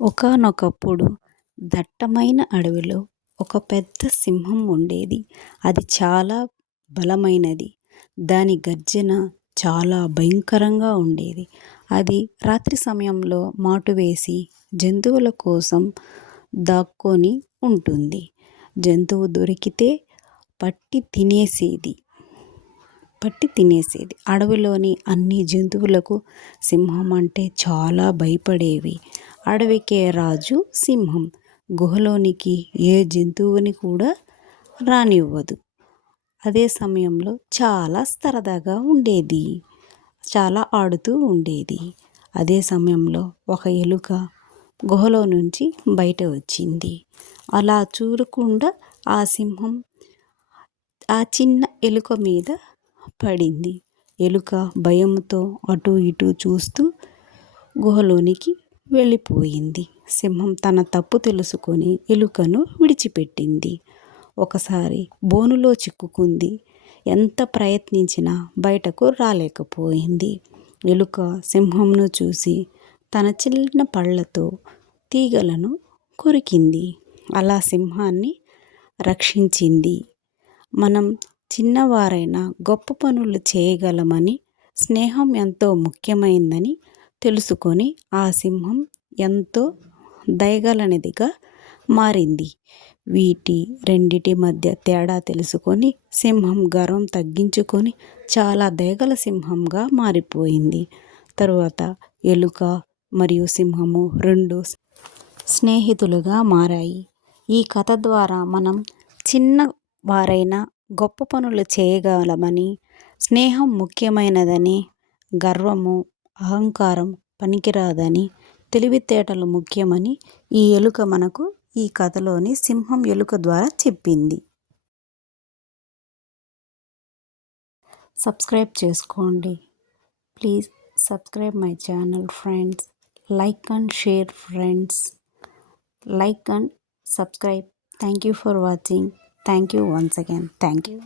ఒకానొకప్పుడు దట్టమైన అడవిలో ఒక పెద్ద సింహం ఉండేది. అది చాలా బలమైనది. దాని గర్జన చాలా భయంకరంగా ఉండేది. అది రాత్రి సమయంలో మాటు వేసి జంతువుల కోసం దాక్కొని ఉంటుంది. జంతువు దొరికితే పట్టి తినేసేది. అడవిలోని అన్ని జంతువులకు సింహం అంటే చాలా భయపడేవి. అడవికే రాజు సింహం. గుహలోనికి ఏ జంతువుని కూడా రానివ్వదు. అదే సమయంలో చాలా సరదాగా ఉండేది. చాలా ఆడుతూ ఉండేది. అదే సమయంలో ఒక ఎలుక గుహలో నుంచి బయట వచ్చింది. అలా చూడకుండా ఆ సింహం ఆ చిన్న ఎలుక మీద పడింది. ఎలుక భయంతో అటు ఇటు చూస్తూ గుహలోనికి వెళ్ళిపోయింది. సింహం తన తప్పు తెలుసుకొని ఎలుకను విడిచిపెట్టింది. ఒకసారి బోనులో చిక్కుకుంది. ఎంత ప్రయత్నించినా బయటకు రాలేకపోయింది. ఎలుక సింహంను చూసి తన చిన్న పళ్ళతో తీగలను కొరికింది. అలా సింహాన్ని రక్షించింది. మనం చిన్నవారైనా గొప్ప పనులు చేయగలమని, స్నేహం ఎంతో ముఖ్యమైందని తెలుసుకొని ఆ సింహం ఎంతో దయగలనిదిగా మారింది. వీటి రెండిటి మధ్య తేడా తెలుసుకొని సింహం గర్వం తగ్గించుకొని చాలా దయగల సింహంగా మారిపోయింది. తరువాత ఎలుక మరియు సింహము రెండు స్నేహితులుగా మారాయి. ఈ కథ ద్వారా మనం చిన్న వారైనా గొప్ప పనులు చేయగలమని, స్నేహం ముఖ్యమైనదని, గర్వము అహంకారం పనికిరాదని, తెలివితేటలు ముఖ్యమని ఈ ఎలుక మనకు ఈ కథలోని సింహం ఎలుక ద్వారా చెప్పింది. సబ్స్క్రైబ్ చేసుకోండి. Please subscribe my channel friends. Like and share friends. Like and subscribe. Thank you for watching. Thank you once again. Thank you.